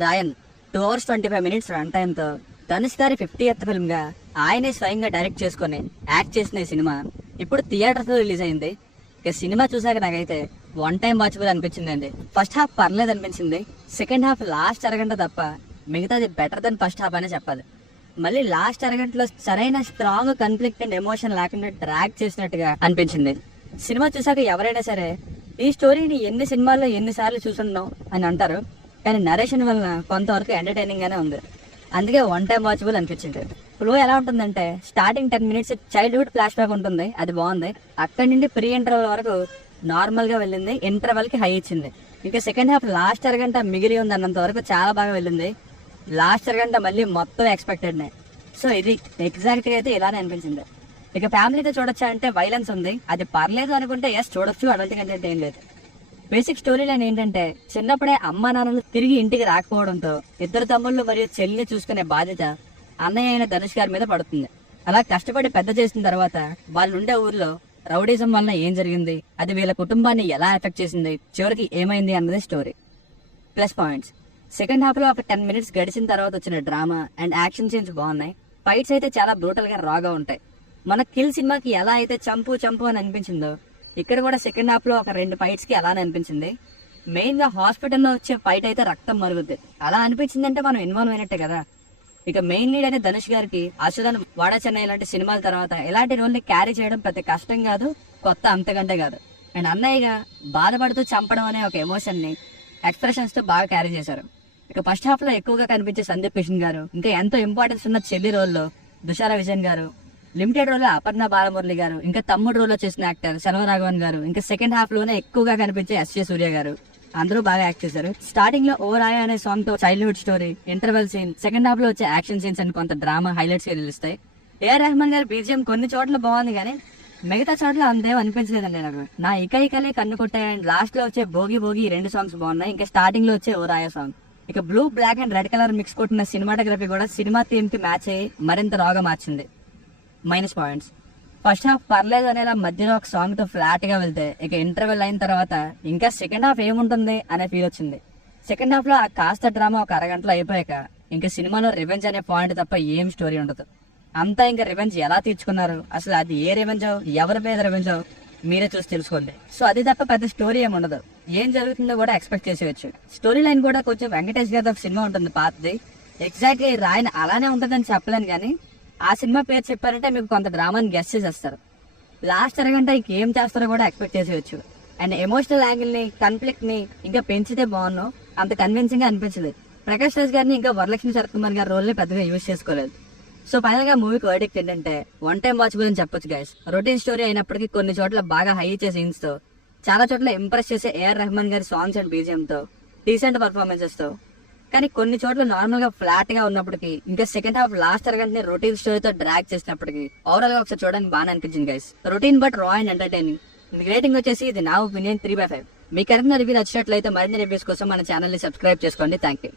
రాయన్ 2 hours 25 minutes run time తో ధనుష్ గారి 50th film గా ఆయనే స్వయంగా డైరెక్ట్ చేసుకుని యాక్ట్ చేసిన ఈ సినిమా ఇప్పుడు థియేటర్స్ లో రిలీజ్ అయింది. ఇక సినిమా చూసాక నాకైతే వన్ టైం వాచబుల్ అనిపించిందండి. ఫస్ట్ హాఫ్ పర్లేదు అనిపించింది, సెకండ్ హాఫ్ లాస్ట్ అరగంట తప్ప మిగతాది బెటర్ దెన్ ఫస్ట్ హాఫ్ అనే చెప్పాలి. మళ్ళీ లాస్ట్ అరగంటలో సరైన స్ట్రాంగ్ కాన్ఫ్లిక్ట్ అండ్ ఎమోషన్ లేకుండా డ్రాగ్ చేసినట్టుగా అనిపించింది. సినిమా చూసాక ఎవరైనా సరే ఈ స్టోరీని ఎన్ని సినిమాల్లో ఎన్నిసార్లు చూసున్నాం అని అంటారు, కానీ నరేషన్ వలన కొంతవరకు ఎంటర్టైనింగ్ గానే ఉంది. అందుకే వన్ టైం వాచబుల్ అనిపించింది. ఫ్లో ఎలా ఉంటుందంటే starting 10 minutes childhood flash back ఉంటుంది, అది బాగుంది. అక్కడి నుండి ప్రీ ఇంటర్వల్ వరకు నార్మల్ గా వెళ్ళింది, ఇంటర్వల్ కి హై ఇచ్చింది. ఇంకా సెకండ్ హాఫ్ లాస్ట్ అరగంట మిగిలి ఉంది అన్నంత వరకు చాలా బాగా వెళ్ళింది. లాస్ట్ అరగంట మళ్ళీ మొత్తం ఎక్స్పెక్టెడ్ నే. సో ఇది ఎగ్జాక్ట్ గా అయితే ఇలానే అనిపించింది. ఇక ఫ్యామిలీతో చూడొచ్చా అంటే వైలెన్స్ ఉంది, అది పర్లేదు అనుకుంటే ఎస్ చూడొచ్చు, అడల్ట్ కంటెంట్ ఏం లేదు. బేసిక్ స్టోరీ లైన్ ఏంటంటే చిన్నప్పుడే అమ్మా నాన్నలు తిరిగి ఇంటికి రాకపోవడంతో ఇద్దరు తమ్ముళ్ళు మరియు చెల్లిని చూసుకునే బాధ్యత అన్నయ్య అయిన ధనుష్ గారి మీద పడుతుంది. అలా కష్టపడి పెద్ద చేసిన తర్వాత వాళ్ళుండే ఊర్లో రౌడీజం వల్ల ఏం జరిగింది, అది వీళ్ళ కుటుంబాన్ని ఎలా ఎఫెక్ట్ చేసింది, చివరికి ఏమైంది అన్నది story. Plus points, second half లో ఒక 10 minutes గడిచిన తర్వాత వచ్చిన డ్రామా అండ్ యాక్షన్ సీన్స్ బాగున్నాయి. ఫైట్స్ అయితే చాలా బ్రూటల్ గా రాగా ఉంటాయి. మన కిల్ సినిమాకి ఎలా అయితే చంపు చంపు అని అనిపించిందో ఇక్కడ కూడా సెకండ్ హాఫ్ లో ఒక 2 fights కి అలానే అనిపించింది. మెయిన్ గా హాస్పిటల్లో వచ్చే ఫైట్ అయితే రక్తం మరుగుద్ది. అలా అనిపించిందంటే మనం ఇన్వాల్వ్ అయినట్టే కదా. ఇక మెయిన్ లీడ్ అనే ధనుష్ గారికి అసురన్, వాడా చెన్నై లాంటి సినిమాల తర్వాత ఇలాంటి రోల్ ని క్యారీ చేయడం పెద్ద కష్టం కాదు, కొత్త అంతకంటే కాదు. అండ్ అన్నయ్యగా బాధపడుతూ చంపడం అనే ఒక ఎమోషన్ ని ఎక్స్ప్రెషన్స్ తో బాగా క్యారీ చేశారు. ఇక ఫస్ట్ హాఫ్ లో ఎక్కువగా కనిపించే సందీప్ కిషన్ గారు, ఇంకా ఎంతో ఇంపార్టెన్స్ ఉన్న చెల్లి రోల్లో దుషారా విజయన్ గారు, లిమిటెడ్ రోల్ లో అపర్ణ బాలమురళి గారు, ఇంకా తమ్ముడు రోల్ లో చేసిన యాక్టర్ శర్వరాఘవన్ గారు, ఇంకా సెకండ్ హాఫ్ లోనే ఎక్కువగా కనిపించే ఎస్జే సూర్య గారు, అందరూ బాగా యాక్ట్ చేశారు. స్టార్టింగ్ లో ఓవరాయ అనే సాంగ్ తో childhood story, interval scene, second half లో వచ్చే యాక్షన్ సీన్స్ అని కొంత డ్రామా హైలైట్స్ గా నిలుస్తాయి. ఏఆర్ రెహమాన్ గారి బీజిఎం కొన్ని చోట్ల బాగుంది, కానీ మిగతా చోట్ల అంతేం అనిపించలేదండి నాకు. నా ఇకైకలే కన్ను కొట్టాయి అండ్ లాస్ట్ లో వచ్చే భోగి భోగి 2 songs బాగున్నాయి. ఇంకా స్టార్టింగ్ లో వచ్చే ఓరాయ సాంగ్, ఇక blue black and red colour mix కొట్టిన సినిమాటోగ్రఫీ కూడా సినిమా థీమ్ కి మ్యాచ్ అయ్యి మరింత రాగా మార్చింది. మైనస్ పాయింట్స్, ఫస్ట్ హాఫ్ పర్లేదు అనేలా మధ్యలో ఒక సాంగ్ తో ఫ్లాట్ గా వెళ్తే ఇక ఇంటర్వెల్ అయిన తర్వాత ఇంకా సెకండ్ హాఫ్ ఏముంటుంది అనే ఫీల్ వచ్చింది. సెకండ్ హాఫ్ లో ఆ కాస్త డ్రామా ఒక అరగంటలో అయిపోయాక ఇంకా సినిమాలో రివెంజ్ అనే పాయింట్ తప్ప ఏం స్టోరీ ఉండదు. అంతా ఇంకా రివెంజ్ ఎలా తీర్చుకున్నారు, అసలు అది ఏ రివెంజ్, ఎవరి మీద రివెంజ్ మీరే చూసి తెలుసుకోండి. సో అది తప్ప పెద్ద స్టోరీ ఏమి ఉండదు, ఏం జరుగుతుందో కూడా ఎక్స్పెక్ట్ చేసేవచ్చు. స్టోరీ లైన్ కూడా కొంచెం వెంకటేష్ గారి సినిమా ఉంటుంది పాతది, ఎగ్జాక్ట్లీ రాయన్ అలానే ఉంటుందని చెప్పలేను, కానీ ఆ సినిమా పేరు చెప్పారంటే మీకు కొంత డ్రామాని గెస్ చేసేస్తారు. లాస్ట్ అరగంట ఇంకేం చేస్తారో కూడా ఎక్స్పెక్ట్ చేసేవచ్చు. అండ్ ఎమోషనల్ యాంగిల్ ని, కాన్ఫ్లిక్ట్ ని ఇంకా పెంచితే బాగున్నాం, అంత కన్విన్సింగ్ గా అనిపించలేదు. ప్రకాష్ రాజ్ గారిని ఇంకా వరలక్ష్మి శరత్ కుమార్ గారి రోల్ ని పెద్దగా యూజ్ చేసుకోలేదు. సో ఫైనల్ గా మూవీకి వర్డిక్ట్ ఏంటంటే వన్ టైం వాచబుల్ అని చెప్పొచ్చు గైస్. రొటీన్ స్టోరీ అయినప్పటికీ కొన్ని చోట్ల బాగా హై ఇచ్చే సీన్స్ తో, చాలా చోట్ల ఇంప్రెస్ చేసే ఏఆర్ రెహమాన్ గారి సాంగ్స్ అండ్ బీజిఎం తో, డీసెంట్ పర్ఫార్మెన్సెస్ తో, కానీ కొన్ని చోట్ల నార్మల్ గా ఫ్లాట్ గా ఉన్నప్పటికీ ఇంకా సెకండ్ హాఫ్ లాస్ట్ అరగంటని రొటీన్ స్టోరీతో డ్రాగ్ చేసినప్పటికీ ఓవరాల్ గా ఒకసారి చూడడానికి బాగా అనిపించింది guys. Routine but raw and entertaining. మీకు రేటింగ్ వచ్చేసి ఇది నా ఒపీనియన్ 3/5. మీ కరెక్ట్ రివ్యూ నచ్చినట్లయితే మరిన్ని రివ్యూస్ కోసం మన ఛానల్ ని సబ్స్క్రైబ్ చేసుకోండి. Thank you.